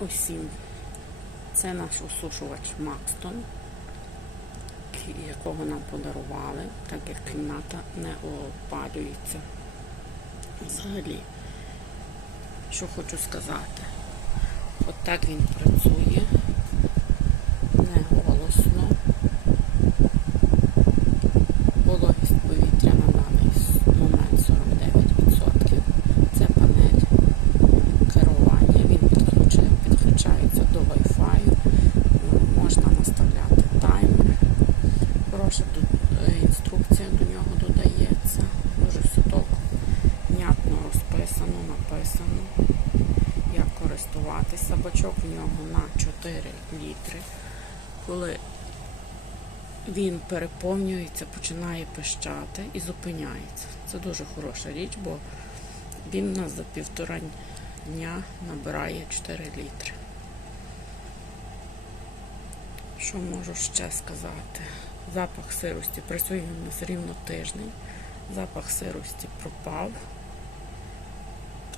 осінь. Це наш осушувач Макстон, якого нам подарували, так як кімната не опалюється. Взагалі, що хочу сказати. От так він працює, підключається до Wi-Fi. Можна наставляти таймер. Хороша е, інструкція до нього додається. Дуже все толком внятно розписано, написано, як користуватися. Бачок в нього на 4 літри. Коли він переповнюється, починає пищати і зупиняється. Це дуже хороша річ, бо він у нас за півтора дня набирає 4 літри. Що можу ще сказати? Запах сирості працює у нас рівно тиждень. Запах сирості пропав.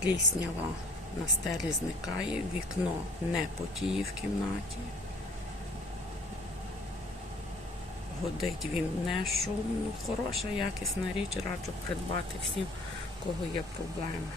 Пліснява на стелі зникає, вікно не потіє в кімнаті. Годить він не шумно. Хороша, якісна річ, раджу придбати всім, кого є проблеми.